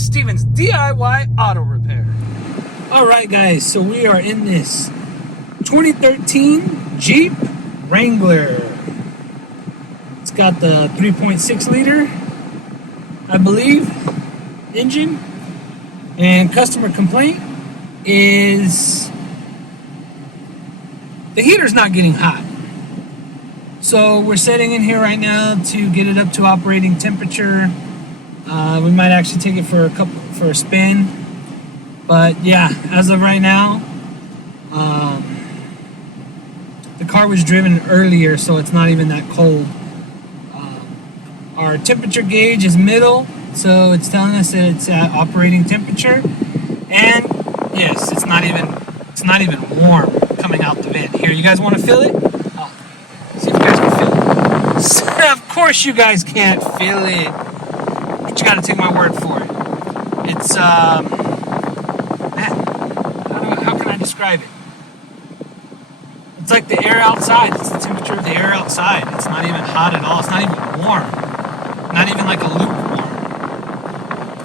Steven's DIY Auto Repair. Alright guys, so we are in this 2013 Jeep Wrangler. It's got the 3.6 liter, I believe, engine. And customer complaint is the heater's not getting hot. So we're setting in here right now to get it up to operating temperature. We might actually take it for a spin. But yeah, as of right now, the car was driven earlier, so it's not even that cold. Our temperature gauge is middle, so it's telling us that it's at operating temperature. And yes, it's not even warm coming out the vent. Here, you guys want to feel it? Oh, see if you guys can feel it. So, of course you guys can't feel it, but you got to take my word for it. It's man, how can I describe it? It's like the air outside. It's the temperature of the air outside. It's not even hot at all. It's not even warm. Not even like a lukewarm.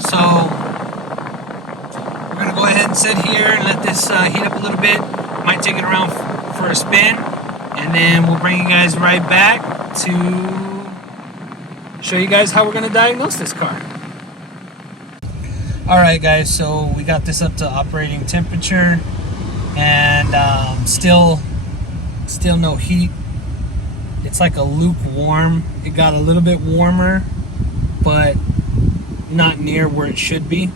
So we're gonna go ahead and sit here and let this heat up a little bit. Might take it around for a spin, and then we'll bring you guys right back to show you guys how we're gonna diagnose this car. Alright guys, so we got this up to operating temperature, and still no heat. It's like a lukewarm. It got a little bit warmer, but not near where it should be.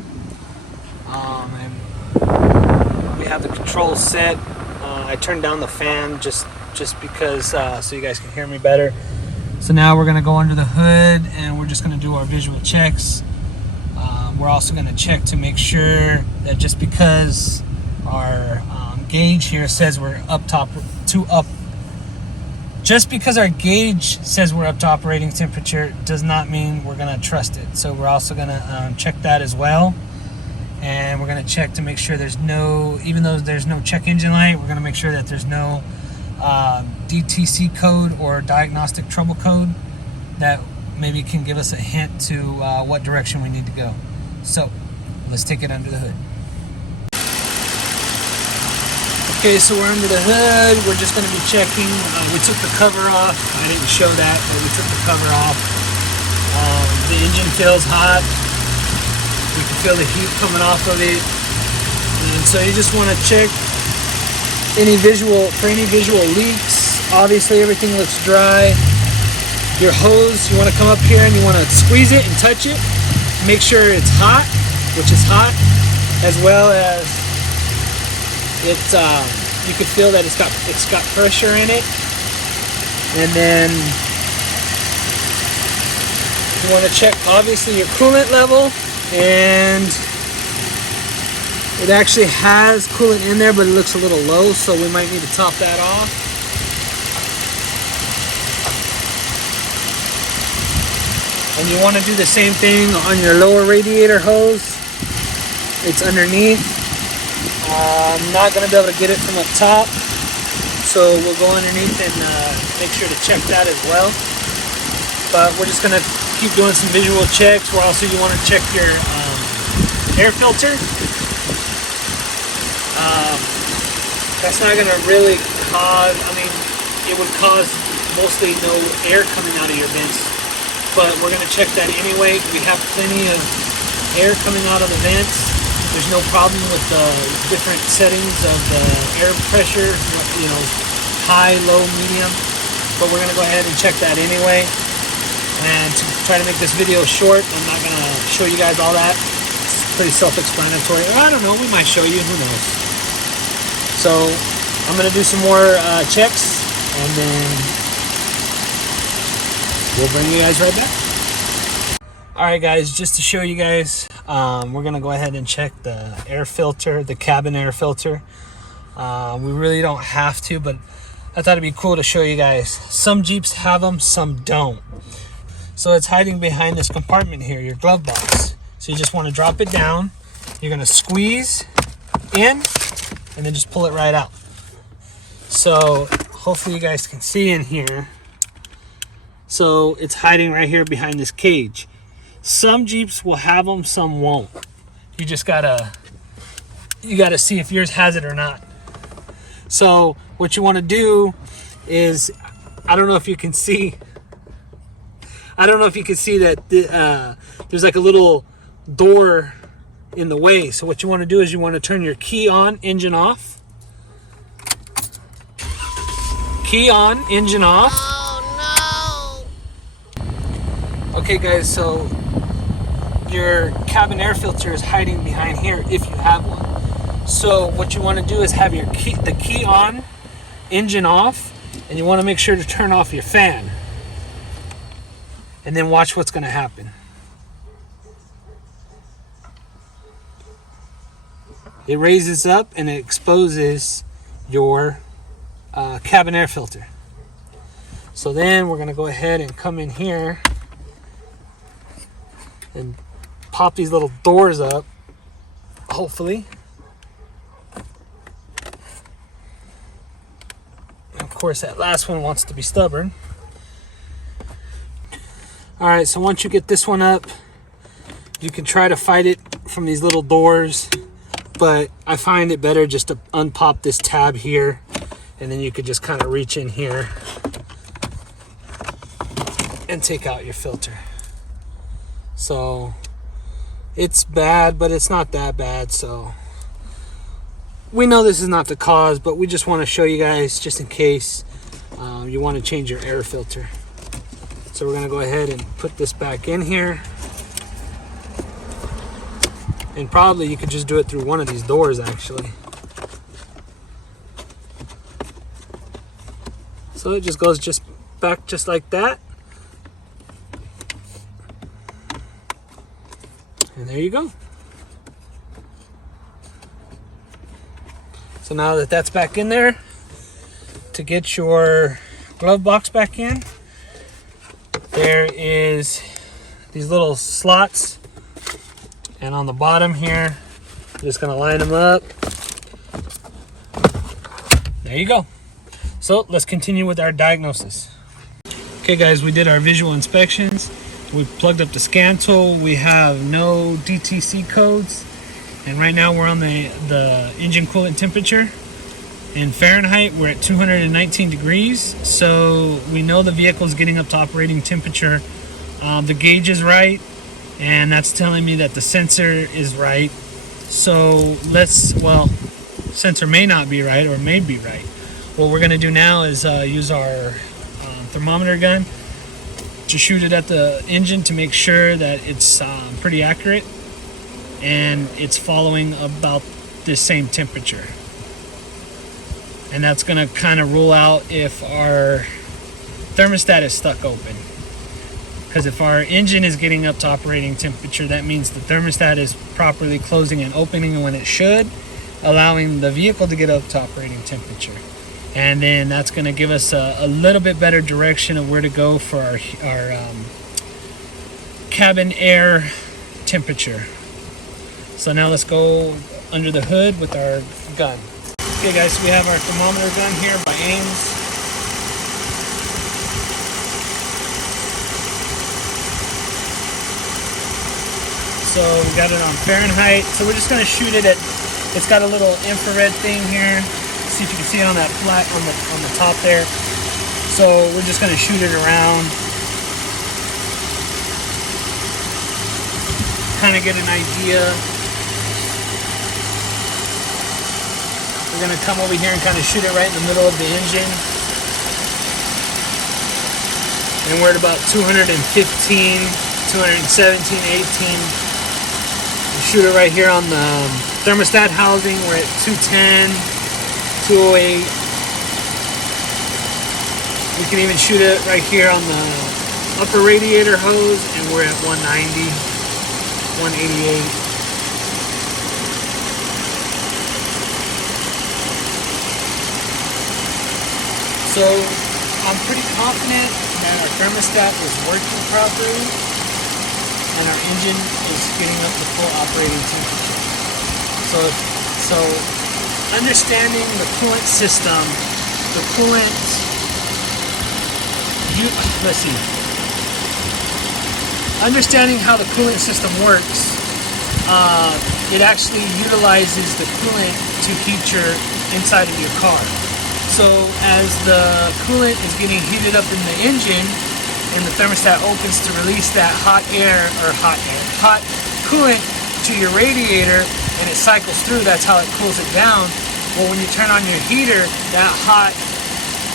And we have the controls set. I turned down the fan just because so you guys can hear me better. So now we're gonna go under the hood and we're just gonna do our visual checks. We're also gonna check to make sure that just because our gauge here says we're just because our gauge says we're up to operating temperature does not mean we're gonna trust it. So we're also gonna check that as well. And we're gonna check to make sure there's no, even though there's no check engine light, we're gonna make sure that there's no DTC code or diagnostic trouble code that maybe can give us a hint to what direction we need to go. So let's take it under the hood. Okay, so we're under the hood. We're just going to be checking. We took the cover off. I didn't show that, but we took the cover off. The engine feels hot. We can feel the heat coming off of it. And so you just want to check for any visual leaks. Obviously, everything looks dry. Your hose, you want to come up here and you want to squeeze it and touch it. Make sure it's hot, which is hot, as well as it's you can feel that it's got pressure in it. And then you want to check obviously your coolant level, and it actually has coolant in there, but it looks a little low, so we might need to top that off. And you want to do the same thing on your lower radiator hose. It's underneath. I'm not going to be able to get it from up top, so we'll go underneath and make sure to check that as well. But we're just going to keep doing some visual checks. Where also you want to check your air filter. That's not going to really cause, it would cause mostly no air coming out of your vents, but we're going to check that anyway. We have plenty of air coming out of the vents. There's no problem with the different settings of the air pressure, high, low, medium, but we're going to go ahead and check that anyway. And to try to make this video short, I'm not going to show you guys all that. It's pretty self-explanatory. I don't know, we might show you, who knows. So I'm going to do some more checks, and then we'll bring you guys right back. Alright guys, just to show you guys, we're going to go ahead and check the air filter, the cabin air filter. We really don't have to, but I thought it'd be cool to show you guys. Some Jeeps have them, some don't. So it's hiding behind this compartment here, your glove box. So you just want to drop it down. You're going to squeeze in and then just pull it right out. So hopefully you guys can see in here. So it's hiding right here behind this cage. Some Jeeps will have them, some won't. You just gotta see if yours has it or not. So what you want to do is, I don't know if you can see that there's like a little door in the way. So what you want to do is you want to turn your key on, engine off. Key on, engine off. Oh no! Okay guys, so your cabin air filter is hiding behind here if you have one. So what you want to do is have the key on, engine off, and you want to make sure to turn off your fan. And then watch what's going to happen. It raises up and it exposes your cabin air filter. So then we're going to go ahead and come in here and pop these little doors up, hopefully. And of course, that last one wants to be stubborn. All right, so once you get this one up, you can try to fight it from these little doors, but I find it better just to unpop this tab here, and then you could just kind of reach in here and take out your filter. So it's bad, but it's not that bad. So we know this is not the cause, but we just want to show you guys just in case you want to change your air filter. So we're going to go ahead and put this back in here. And probably you could just do it through one of these doors actually. So it just goes back just like that. And there you go. So now that that's back in there, to get your glove box back in, there is these little slots, and on the bottom here, I'm just gonna line them up. There you go. So let's continue with our diagnosis. Okay guys, we did our visual inspections. We plugged up the scan tool. We have no DTC codes, and right now we're on the engine coolant temperature. In Fahrenheit, we're at 219 degrees, so we know the vehicle is getting up to operating temperature. The gauge is right, and that's telling me that the sensor is right. So sensor may not be right or may be right. What we're gonna do now is use our thermometer gun to shoot it at the engine to make sure that it's pretty accurate and it's following about the same temperature. And that's going to kind of rule out if our thermostat is stuck open. Because if our engine is getting up to operating temperature, that means the thermostat is properly closing and opening when it should, allowing the vehicle to get up to operating temperature. And then that's going to give us a little bit better direction of where to go for our cabin air temperature. So now let's go under the hood with our gun. Okay guys, so we have our thermometer gun here by Ames. So we got it on Fahrenheit. So we're just going to shoot it at, it's got a little infrared thing here. See if you can see it on that flat on the top there. So we're just going to shoot it around. Kind of get an idea. We're going to come over here and kind of shoot it right in the middle of the engine. And we're at about 215, 217, 18. We shoot it right here on the thermostat housing. We're at 210, 208. We can even shoot it right here on the upper radiator hose, and we're at 190, 188. So I'm pretty confident that our thermostat is working properly and our engine is getting up to full operating temperature. So understanding the coolant system, the coolant, let's see. understanding how the cooling system works, it actually utilizes the coolant to heat your inside of your car. So as the coolant is getting heated up in the engine and the thermostat opens to release that hot coolant to your radiator, and it cycles through, that's how it cools it down. Well, when you turn on your heater, that hot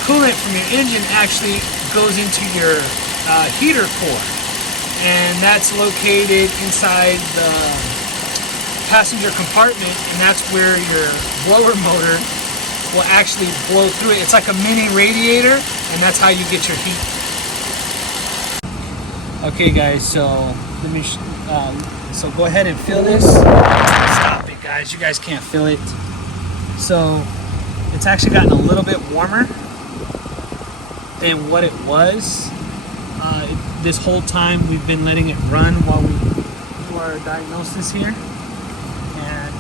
coolant from your engine actually goes into your heater core, and that's located inside the passenger compartment, and that's where your blower motor will actually blow through it. It's like a mini radiator, and that's how you get your heat. Okay guys, so let me so go ahead and fill this. Stop it guys, you guys can't feel it. So it's actually gotten a little bit warmer than what it was. This whole time we've been letting it run while we do our diagnosis here. And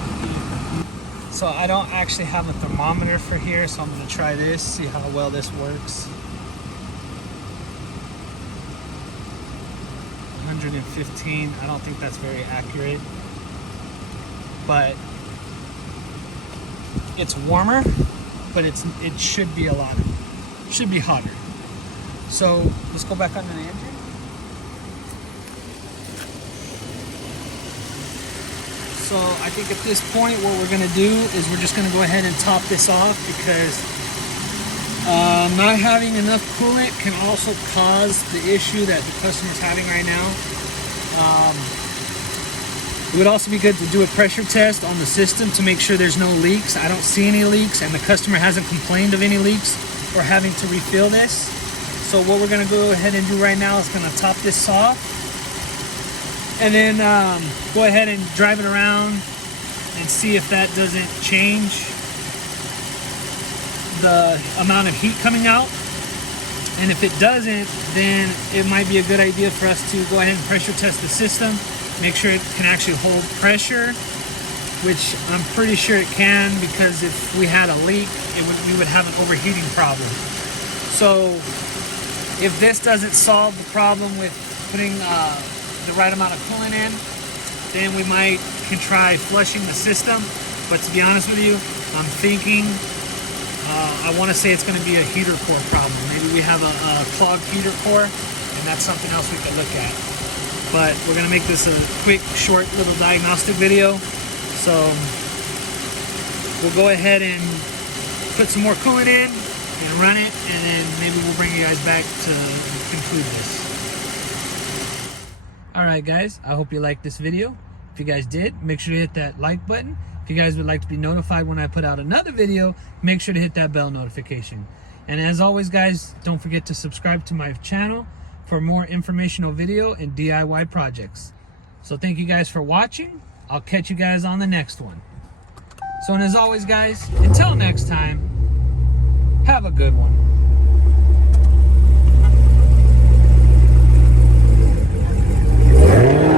so I don't actually have a thermometer for here, so I'm going to try this, see how well this works. 115, I don't think that's very accurate, but it's warmer, but it should be should be hotter. So let's go back under the engine. So I think at this point what we're going to do is we're just going to go ahead and top this off, because not having enough coolant can also cause the issue that the customer's having right now. It would also be good to do a pressure test on the system to make sure there's no leaks. I don't see any leaks, and the customer hasn't complained of any leaks or having to refill this. So what we're going to go ahead and do right now is going to top this off, and then go ahead and drive it around and see if that doesn't change the amount of heat coming out. And if it doesn't, then it might be a good idea for us to go ahead and pressure test the system, make sure it can actually hold pressure, which I'm pretty sure it can, because if we had a leak, we would have an overheating problem. So if this doesn't solve the problem with putting the right amount of coolant in, then we can try flushing the system. But to be honest with you, I'm thinking I want to say it's going to be a heater core problem. Maybe we have a clogged heater core, and that's something else we could look at. But we're going to make this a quick, short little diagnostic video. So we'll go ahead and put some more coolant in and run it, and then maybe we'll bring you guys back to conclude this. Alright guys, I hope you liked this video. If you guys did, make sure to hit that like button. If you guys would like to be notified when I put out another video, make sure to hit that bell notification. And as always guys, don't forget to subscribe to my channel for more informational video and DIY projects. So thank you guys for watching. I'll catch you guys on the next one. So, and as always guys, until next time, have a good one. Yeah.